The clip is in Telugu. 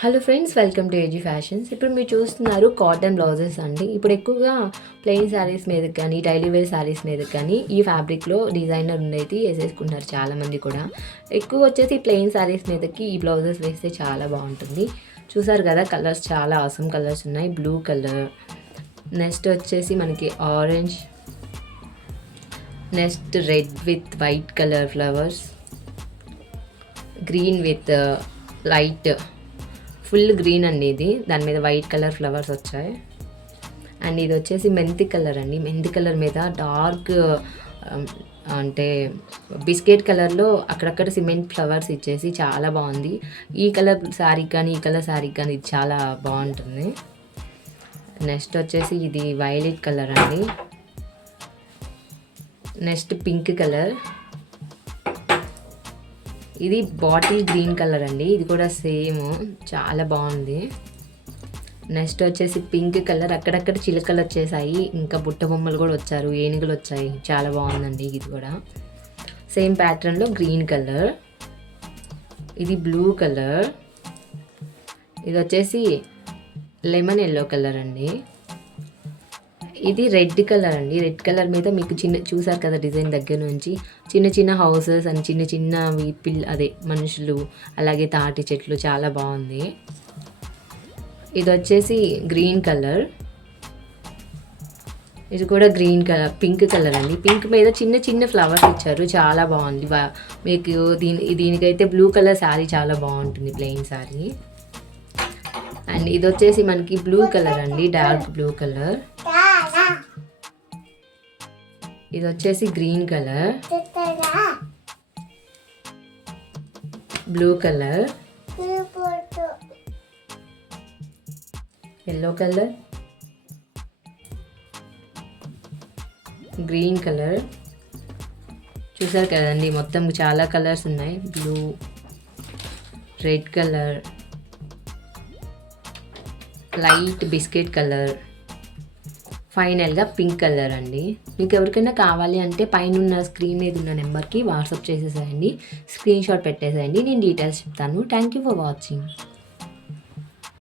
Hello friends, welcome to AG fashions. ఇప్పుడు మీరు చూస్తున్నారు కాటన్ బ్లౌజెస్ అండి. ఇప్పుడు ఎక్కువగా ప్లెయిన్ శారీస్ మీదకి కానీ డైలీ వేర్ శారీస్ మీదకి కానీ ఈ ఫ్యాబ్రిక్లో డిజైనర్ ఉండేది వేసేసుకుంటారు చాలామంది కూడా. ఎక్కువ వచ్చేసి ప్లెయిన్ శారీస్ మీదకి ఈ బ్లౌజెస్ వేస్తే చాలా బాగుంటుంది. చూసారు కదా, కలర్స్ చాలా ఆసమ్ కలర్స్ ఉన్నాయి. బ్లూ కలర్, నెక్స్ట్ వచ్చేసి మనకి orange, next red with white colour flowers, green with light full green అండి. ఇది దాని మీద వైట్ కలర్ ఫ్లవర్స్ వచ్చాయి. అండ్ ఇది వచ్చేసి మెంతి కలర్ అండి. మెంతి కలర్ మీద డార్క్ అంటే బిస్కెట్ కలర్లో అక్కడక్కడ సిమెంట్ ఫ్లవర్స్ ఇచ్చేసి చాలా బాగుంది. ఈ కలర్ శారీ కానీ ఈ కలర్ శారీ కానీ ఇది చాలా బాగుంటుంది. నెక్స్ట్ వచ్చేసి ఇది వైలెట్ కలర్ అండి. నెక్స్ట్ పింక్ కలర్, ఇది బాటిల్ గ్రీన్ కలర్ అండి. ఇది కూడా సేమ్ చాలా బాగుంది. నెక్స్ట్ వచ్చేసి పింక్ కలర్, అక్కడక్కడ చిలకలు వచ్చేసాయి, ఇంకా బుట్ట బొమ్మలు కూడా వచ్చారు, ఏనుగులు వచ్చాయి, చాలా బాగుందండి. ఇది కూడా సేమ్ ప్యాటర్న్లో గ్రీన్ కలర్. ఇది బ్లూ కలర్, ఇది వచ్చేసి లెమన్ ఎల్లో కలర్ అండి. ఇది రెడ్ కలర్ అండి. రెడ్ కలర్ మీద మీకు చూసారు కదా డిజైన్ దగ్గర నుంచి చిన్న చిన్న హౌసెస్ అండ్ చిన్న చిన్నవి అదే మనుషులు, అలాగే తాటి చెట్లు, చాలా బాగుంది. ఇది వచ్చేసి గ్రీన్ కలర్, ఇది కూడా గ్రీన్ కలర్, పింక్ కలర్ అండి. పింక్ మీద చిన్న చిన్న ఫ్లవర్స్ ఇచ్చారు, చాలా బాగుంది. మీకు దీనికైతే బ్లూ కలర్ శారీ చాలా బాగుంటుంది, ప్లెయిన్ శారీ. అండ్ ఇది వచ్చేసి మనకి బ్లూ కలర్ అండి, డార్క్ బ్లూ కలర్. ఇది వచ్చేసి green colour, blue colour, yellow colour, green colour. చూసారు కదండి, మొత్తం చాలా కలర్స్ ఉన్నాయి. Blue, red colour, light biscuit colour, ఫైనల్గా పింక్ కలర్ అండి. మీకు ఎవరికైనా కావాలి అంటే పైన ఉన్న స్క్రీన్ మీద ఉన్న నెంబర్కి వాట్సాప్ చేసేసేయండి, స్క్రీన్ షాట్ పెట్టేసేయండి, నేను డీటెయిల్స్ చెప్తాను. Thank you for watching.